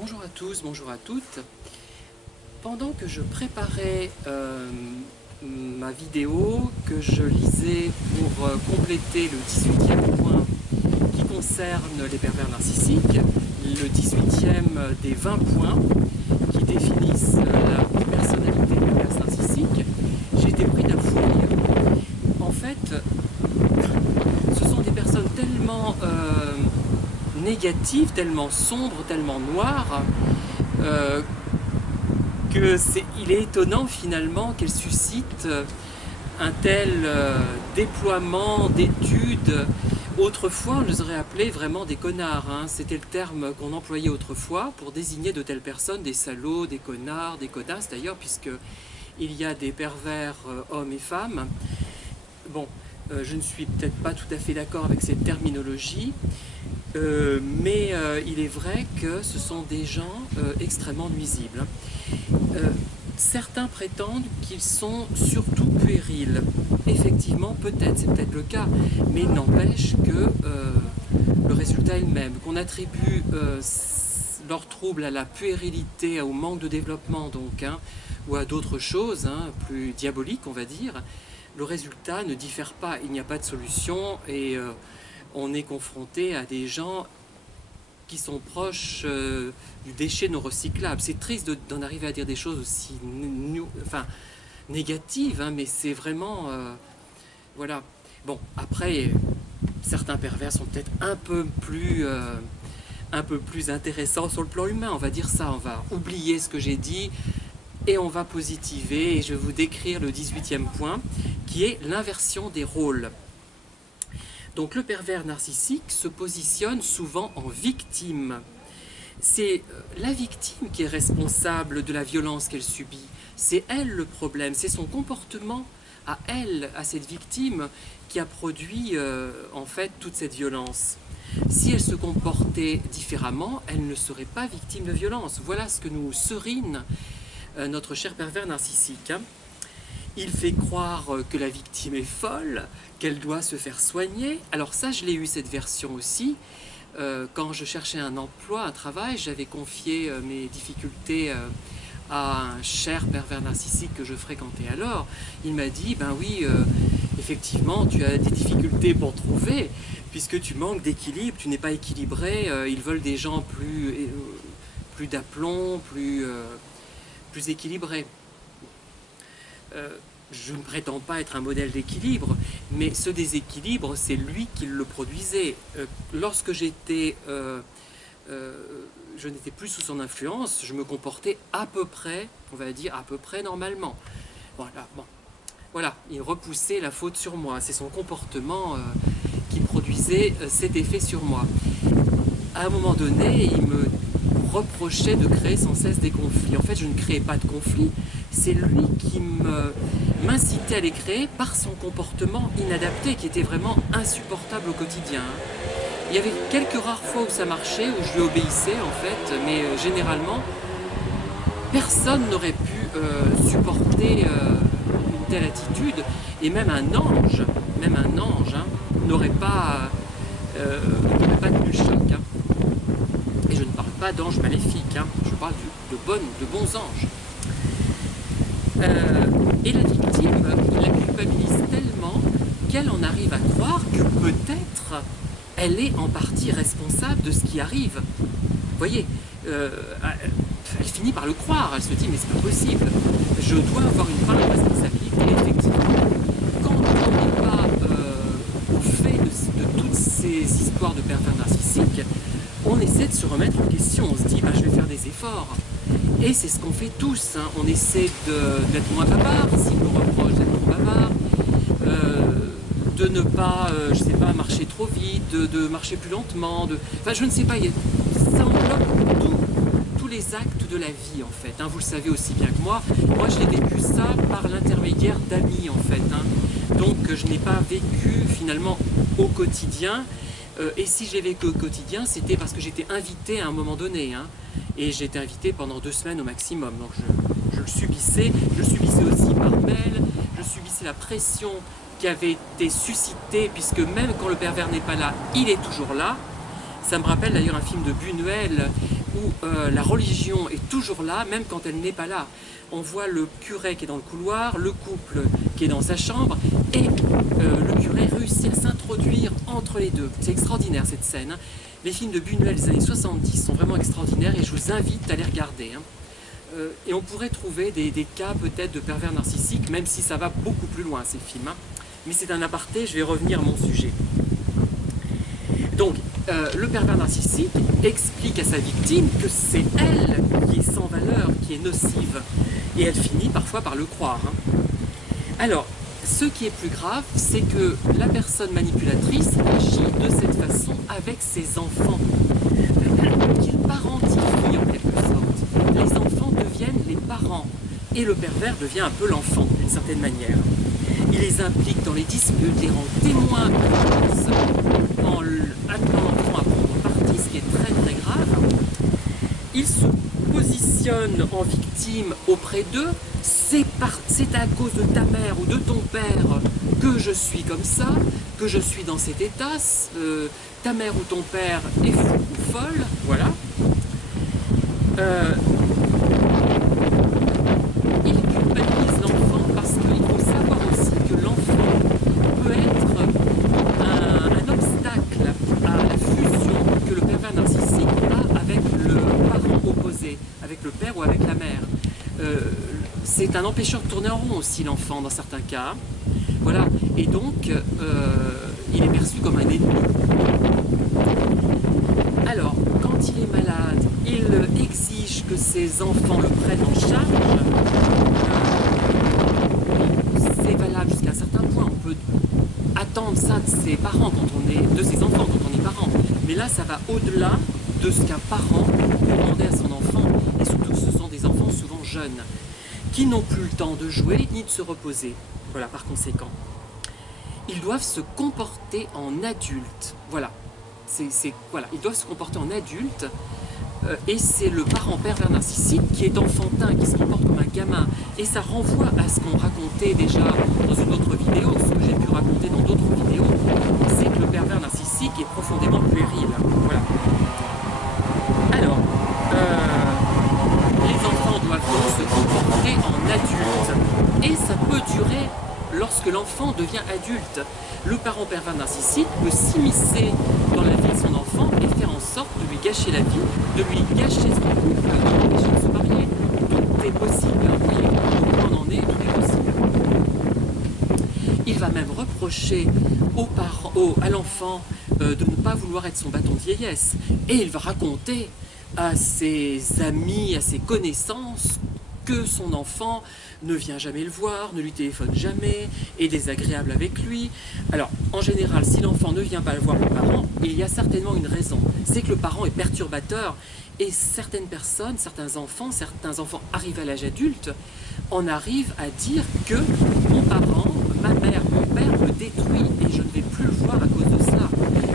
Bonjour à tous, bonjour à toutes. Pendant que je préparais ma vidéo, que je lisais pour compléter le 18e point qui concerne les pervers narcissiques, le 18e des 20 points qui définissent la personnalité perverse narcissique, j'ai été pris d'un fou rire. En fait, ce sont des personnes tellement négatives, tellement sombres, tellement noires, il est étonnant finalement qu'elles suscitent un tel déploiement d'études. Autrefois, on les aurait appelés vraiment des connards, hein. C'était le terme qu'on employait autrefois pour désigner de telles personnes, des salauds, des connards, des connasses d'ailleurs, puisqu'il y a des pervers hommes et femmes. Bon, je ne suis peut-être pas tout à fait d'accord avec cette terminologie, mais il est vrai que ce sont des gens extrêmement nuisibles. Certains prétendent qu'ils sont surtout puérils. Effectivement, peut-être, c'est peut-être le cas, mais il n'empêche que le résultat est le même. Qu'on attribue leurs troubles à la puérilité, au manque de développement, donc, hein, ou à d'autres choses, hein, plus diaboliques, on va dire, le résultat ne diffère pas. Il n'y a pas de solution et on est confronté à des gens qui sont proches du déchet non recyclable. C'est triste d'en arriver à dire des choses aussi négatives, hein, mais c'est vraiment... voilà. Bon, après, certains pervers sont peut-être un peu plus intéressants sur le plan humain, on va dire ça. On va oublier ce que j'ai dit et on va positiver. Et je vais vous décrire le 18e point, qui est l'inversion des rôles. Donc le pervers narcissique se positionne souvent en victime. C'est la victime qui est responsable de la violence qu'elle subit. C'est elle le problème, c'est son comportement à elle, à cette victime, qui a produit en fait toute cette violence. Si elle se comportait différemment, elle ne serait pas victime de violence. Voilà ce que nous serine notre cher pervers narcissique, hein. Il fait croire que la victime est folle, qu'elle doit se faire soigner. Alors ça, je l'ai eu cette version aussi. Quand je cherchais un emploi, un travail, j'avais confié mes difficultés à un cher pervers narcissique que je fréquentais alors. Il m'a dit, ben oui, effectivement, tu as des difficultés pour trouver, puisque tu manques d'équilibre, tu n'es pas équilibré. Ils veulent des gens plus d'aplomb, plus équilibrés. Je ne prétends pas être un modèle d'équilibre, mais ce déséquilibre, c'est lui qui le produisait. Lorsque je n'étais plus sous son influence, je me comportais à peu près, on va dire à peu près normalement. Voilà, bon. Voilà, il repoussait la faute sur moi. C'est son comportement qui produisait cet effet sur moi. À un moment donné, il me reprochait de créer sans cesse des conflits. En fait, je ne créais pas de conflits, c'est lui qui m'incitait à les créer par son comportement inadapté, qui était vraiment insupportable au quotidien. Il y avait quelques rares fois où ça marchait, où je lui obéissais en fait, mais généralement, personne n'aurait pu supporter une telle attitude, et même un ange, hein, n'aurait pas tenu le choc, hein. Et je ne parle pas d'anges maléfiques, hein. Je parle de bons anges. Et la victime la culpabilise tellement qu'elle en arrive à croire que peut-être elle est en partie responsable de ce qui arrive. Vous voyez, elle finit par le croire, elle se dit mais c'est pas possible, je dois avoir une part de responsabilité, effectivement. Quand on n'est pas au fait de toutes ces histoires de pervers narcissiques, on essaie de se remettre en question, on se dit bah, je vais faire des efforts. Et c'est ce qu'on fait tous, hein. On essaie d'être moins bavard, s'il nous reproche d'être trop bavard, de ne pas, je sais pas, marcher trop vite, de marcher plus lentement, enfin je ne sais pas, ça enveloppe tous les actes de la vie en fait, hein. Vous le savez aussi bien que moi j'ai vécu ça par l'intermédiaire d'amis en fait, hein. Donc je n'ai pas vécu finalement au quotidien. Et si j'ai vécu au quotidien, c'était parce que j'étais invité à un moment donné, hein, et j'ai été invité pendant 2 semaines au maximum. Donc je le subissais aussi par mail, je subissais la pression qui avait été suscitée, puisque même quand le pervers n'est pas là, il est toujours là. Ça me rappelle d'ailleurs un film de Buñuel où la religion est toujours là, même quand elle n'est pas là. On voit le curé qui est dans le couloir, le couple qui est dans sa chambre, et le curé réussit à s'introduire entre les deux. C'est extraordinaire cette scène. Les films de Buñuel des années 70 sont vraiment extraordinaires et je vous invite à les regarder. Et on pourrait trouver des cas peut-être de pervers narcissiques, même si ça va beaucoup plus loin ces films. Mais c'est un aparté, je vais revenir à mon sujet. Donc, le pervers narcissique explique à sa victime que c'est elle qui est sans valeur, qui est nocive. Et elle finit parfois par le croire. Alors, ce qui est plus grave, c'est que la personne manipulatrice agit de cette façon avec ses enfants, qu'il parentifie en quelque sorte. Les enfants deviennent les parents, et le pervers devient un peu l'enfant, d'une certaine manière. Il les implique dans les disputes, les rend témoins en appelant l'enfant à prendre parti, ce qui est très très grave. Il se positionne en victime auprès d'eux. C'est à cause de ta mère ou de ton père que je suis comme ça, que je suis dans cet état. Ta mère ou ton père est fou ou folle, voilà. Il culpabilise l'enfant parce qu'il faut savoir aussi que l'enfant peut être un obstacle à la fusion que le pervers narcissique a avec le parent opposé, avec le père ou avec la mère. C'est un empêcheur de tourner en rond aussi, l'enfant, dans certains cas. Voilà, et donc, il est perçu comme un ennemi. Alors, quand il est malade, il exige que ses enfants le prennent en charge. C'est valable jusqu'à un certain point. On peut attendre ça de ses parents quand on est, de ses enfants quand on est parent. Mais là, ça va au-delà de ce qu'un parent peut demander à son enfant. Et surtout, ce sont des enfants souvent jeunes, qui n'ont plus le temps de jouer ni de se reposer. Voilà, par conséquent. Ils doivent se comporter en adultes. Voilà. Voilà. Ils doivent se comporter en adultes. Et c'est le parent pervers narcissique qui est enfantin, qui se comporte comme un gamin. Et ça renvoie à ce qu'on racontait déjà dans une autre vidéo, ce que j'ai pu raconter dans d'autres vidéos, c'est que le pervers narcissique est profondément puéril. Voilà. Alors, les enfants doivent donc se comporter en adultes. Et ça peut durer lorsque l'enfant devient adulte. Le parent pervers narcissique peut s'immiscer dans la vie de son enfant et faire en sorte de lui gâcher la vie, de lui gâcher son couple, de l'empêcher de se marier. Tout est possible, vous voyez, où on en est, tout est possible. Il va même reprocher à l'enfant de ne pas vouloir être son bâton de vieillesse. Et il va raconter à ses amis, à ses connaissances, que son enfant ne vient jamais le voir, ne lui téléphone jamais, est désagréable avec lui. Alors, en général, si l'enfant ne vient pas le voir le parent, il y a certainement une raison. C'est que le parent est perturbateur et certaines personnes, certains enfants arrivent à l'âge adulte, en arrivent à dire que mon parent, ma mère, mon père me détruit et je ne vais plus le voir à cause de cela.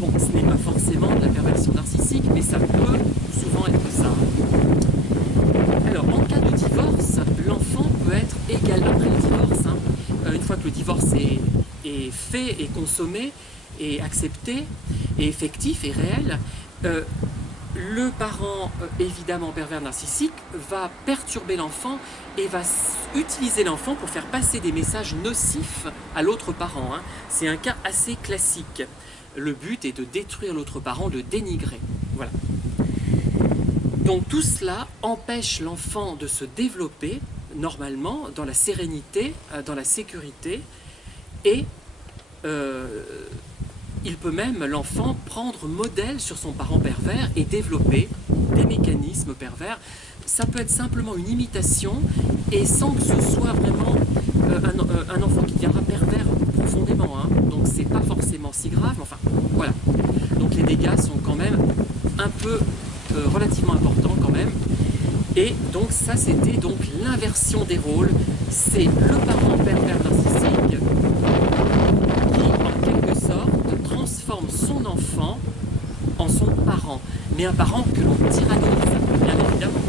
Bon, ce n'est pas forcément de la perversion narcissique, mais ça peut souvent être ça. Alors, en cas de divorce, l'enfant peut être égal après le divorce. Une fois que le divorce est fait, et consommé, et accepté, et effectif, et réel, le parent, évidemment pervers narcissique, va perturber l'enfant et va utiliser l'enfant pour faire passer des messages nocifs à l'autre parent. C'est un cas assez classique. Le but est de détruire l'autre parent, de dénigrer. Voilà. Donc tout cela empêche l'enfant de se développer normalement dans la sérénité, dans la sécurité, et il peut même, l'enfant, prendre modèle sur son parent pervers et développer des mécanismes pervers. Ça peut être simplement une imitation et sans que ce soit vraiment un enfant qui deviendra pervers profondément. Donc c'est pas forcément si grave, mais enfin voilà. Donc les dégâts sont quand même un peu relativement importants quand même. Et donc ça c'était donc l'inversion des rôles. C'est le parent pervers narcissique qui en quelque sorte transforme son enfant en son parent, mais un parent que l'on tyrannise, bien évidemment.